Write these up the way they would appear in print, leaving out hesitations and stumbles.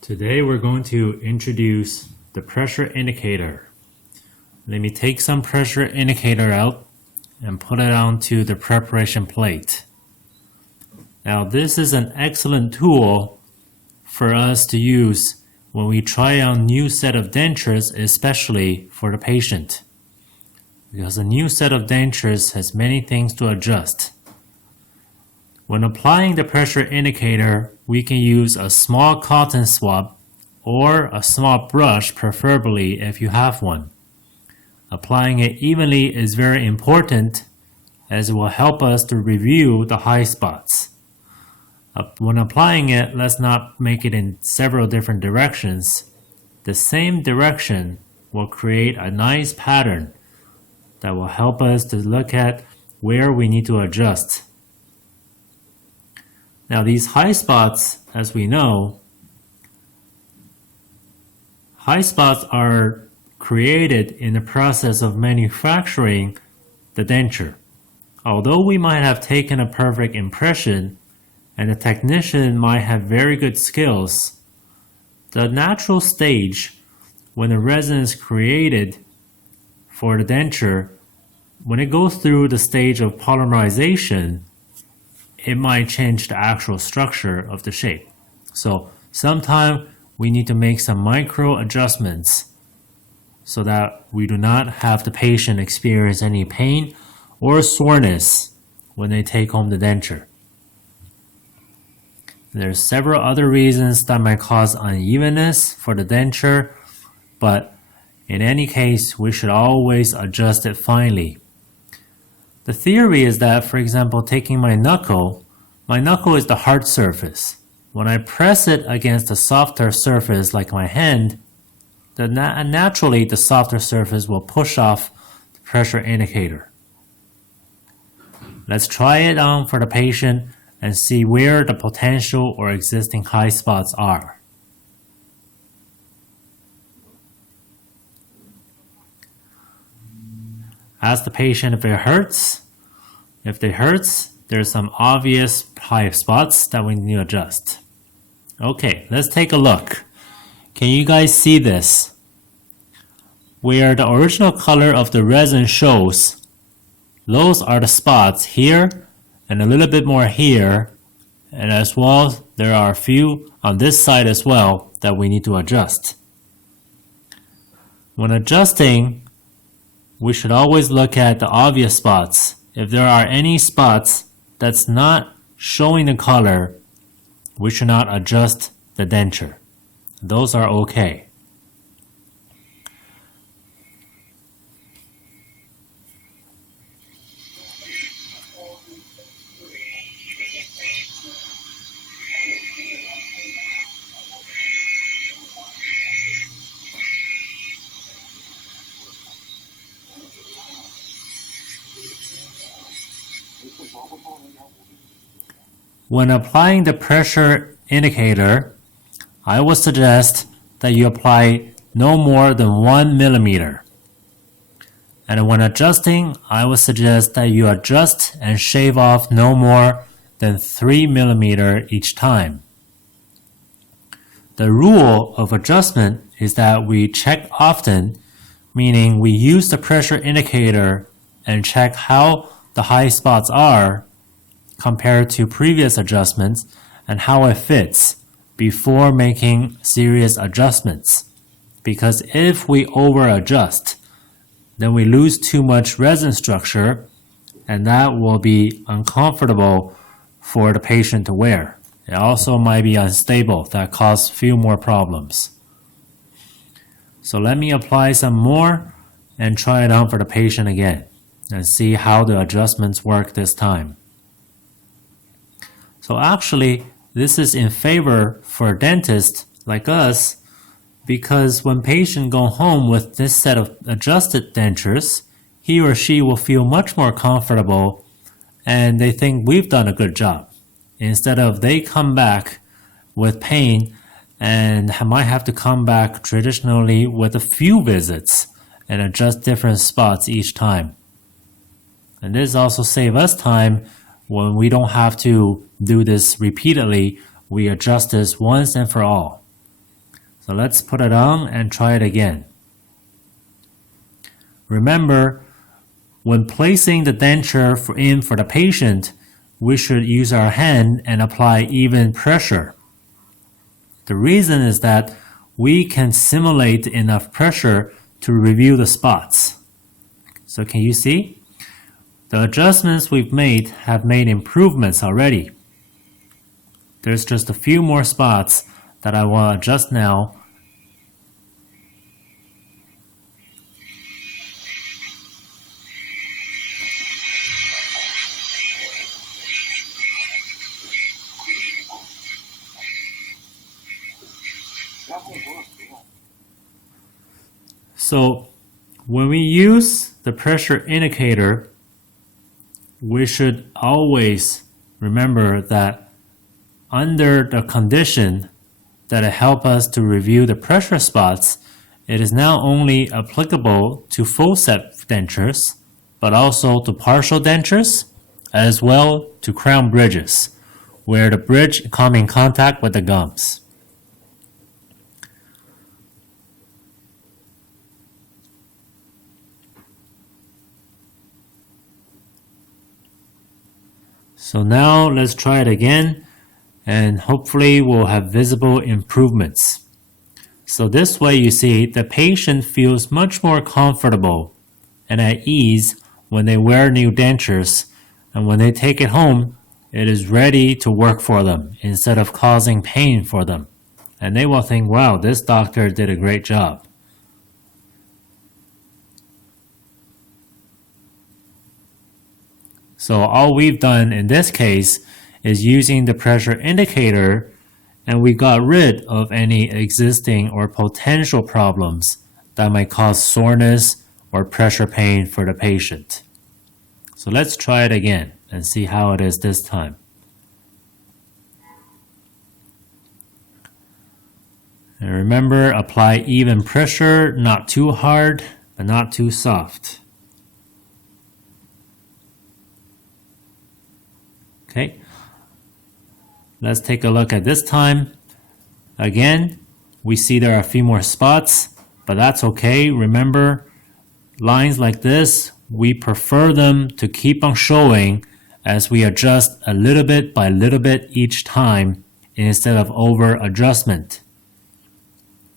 Today we're going to introduce the pressure indicator. Let me take some pressure indicator out and put it onto the preparation plate. Now this is an excellent tool for us to use when we try on new set of dentures, especially for the patient. Because a new set of dentures has many things to adjust. When applying the pressure indicator, we can use a small cotton swab or a small brush, preferably if you have one. Applying it evenly is very important as it will help us to review the high spots. When applying it, let's not make it in several different directions. The same direction will create a nice pattern that will help us to look at where we need to adjust. Now these high spots, as we know, high spots are created in the process of manufacturing the denture. Although we might have taken a perfect impression and the technician might have very good skills, the natural stage when the resin is created for the denture, when it goes through the stage of polymerization, it might change the actual structure of the shape. So sometimes we need to make some micro adjustments so that we do not have the patient experience any pain or soreness when they take home the denture. There's several other reasons that might cause unevenness for the denture, but in any case, we should always adjust it finely. The theory is that, for example, taking my knuckle is the hard surface. When I press it against a softer surface like my hand, naturally the softer surface will push off the pressure indicator. Let's try it on for the patient and see where the potential or existing high spots are. Ask the patient if it hurts. If it hurts, there's some obvious high spots that we need to adjust. Okay, let's take a look. Can you guys see this? Where the original color of the resin shows, those are the spots here and a little bit more here, and as well there are a few on this side as well that we need to adjust. When adjusting, we should always look at the obvious spots. If there are any spots that's not showing the color, we should not adjust the denture. Those are okay. When applying the pressure indicator, I would suggest that you apply no more than 1 millimeter. And when adjusting, I would suggest that you adjust and shave off no more than 3 millimeter each time. The rule of adjustment is that we check often, meaning we use the pressure indicator and check how the high spots are compared to previous adjustments and how it fits before making serious adjustments. Because if we over adjust, then we lose too much resin structure and that will be uncomfortable for the patient to wear. It also might be unstable, that causes few more problems. So let me apply some more and try it on for the patient again and see how the adjustments work this time. So actually, this is in favor for dentists like us because when patients go home with this set of adjusted dentures, he or she will feel much more comfortable and they think we've done a good job. Instead of they come back with pain and might have to come back traditionally with a few visits and adjust different spots each time. And this also saves us time when we don't have to do this repeatedly. We adjust this once and for all. So let's put it on and try it again. Remember, when placing the denture in for the patient, we should use our hand and apply even pressure. The reason is that we can simulate enough pressure to review the spots. So can you see? The adjustments we've made have made improvements already. There's just a few more spots that I want to adjust now. So when we use the pressure indicator, we should always remember that under the condition that it helps us to review the pressure spots, it is not only applicable to full set dentures, but also to partial dentures, as well to crown bridges, where the bridge comes in contact with the gums. So now let's try it again, and hopefully we'll have visible improvements. So this way you see the patient feels much more comfortable and at ease when they wear new dentures, and when they take it home, it is ready to work for them instead of causing pain for them. And they will think, wow, this doctor did a great job. So all we've done in this case is using the pressure indicator, and we got rid of any existing or potential problems that might cause soreness or pressure pain for the patient. So let's try it again and see how it is this time. And remember, apply even pressure, not too hard, but not too soft. Okay, let's take a look at this time. Again, we see there are a few more spots, but that's okay. Remember, lines like this, we prefer them to keep on showing as we adjust a little bit by little bit each time instead of over adjustment.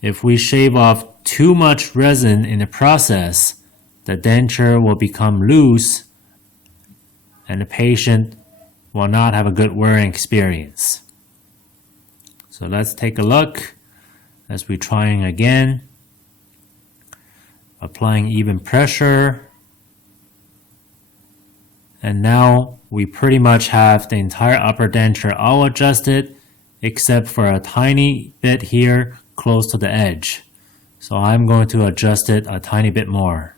If we shave off too much resin in the process, the denture will become loose and the patient will not have a good wearing experience. So let's take a look as we're trying again. Applying even pressure. And now we pretty much have the entire upper denture all adjusted except for a tiny bit here close to the edge. So I'm going to adjust it a tiny bit more.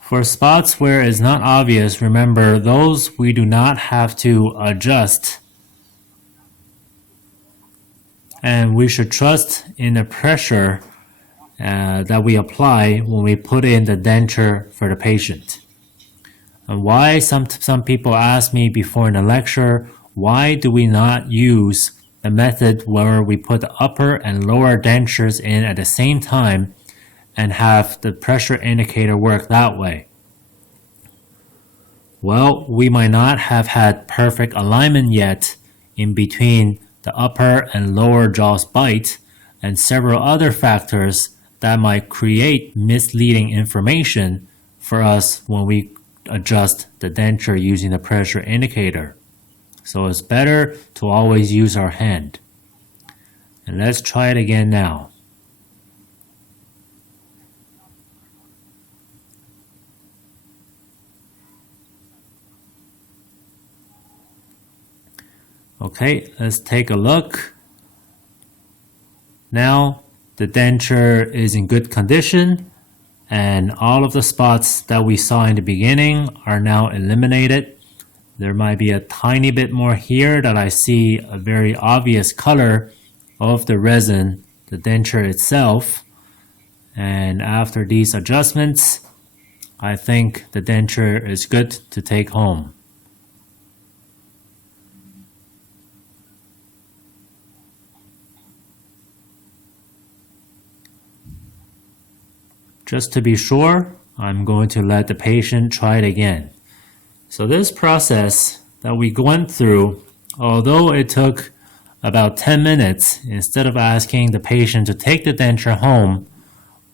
For spots where it's not obvious, remember those we do not have to adjust. And we should trust in the pressure that we apply when we put in the denture for the patient. And why some people ask me before in the lecture, why do we not use the method where we put the upper and lower dentures in at the same time and have the pressure indicator work that way? Well, we might not have had perfect alignment yet in between the upper and lower jaws bite and several other factors that might create misleading information for us when we adjust the denture using the pressure indicator. So it's better to always use our hand. And let's try it again now. Okay, let's take a look. Now the denture is in good condition and all of the spots that we saw in the beginning are now eliminated. There might be a tiny bit more here that I see a very obvious color of the resin the denture itself. And after these adjustments, I think the denture is good to take home. Just to be sure, I'm going to let the patient try it again. So this process that we went through, although it took about 10 minutes, instead of asking the patient to take the denture home,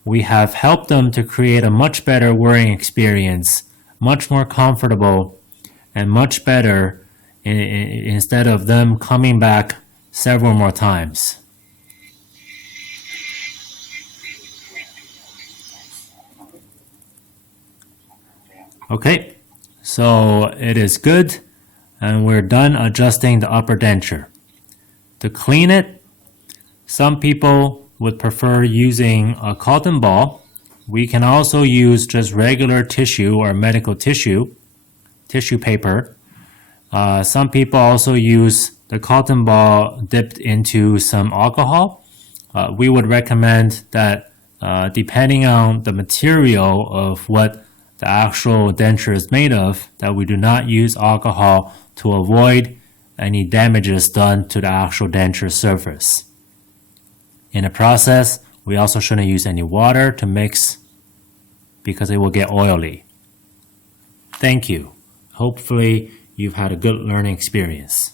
we have helped them to create a much better wearing experience, much more comfortable, and much better instead of them coming back several more times. Okay, so it is good, and we're done adjusting the upper denture. To clean it, some people would prefer using a cotton ball. We can also use just regular tissue or medical tissue paper. Some people also use the cotton ball dipped into some alcohol. We would recommend that depending on the material of what the actual denture is made of, that we do not use alcohol to avoid any damages done to the actual denture surface. In the process, we also shouldn't use any water to mix because it will get oily. Thank you. Hopefully, you've had a good learning experience.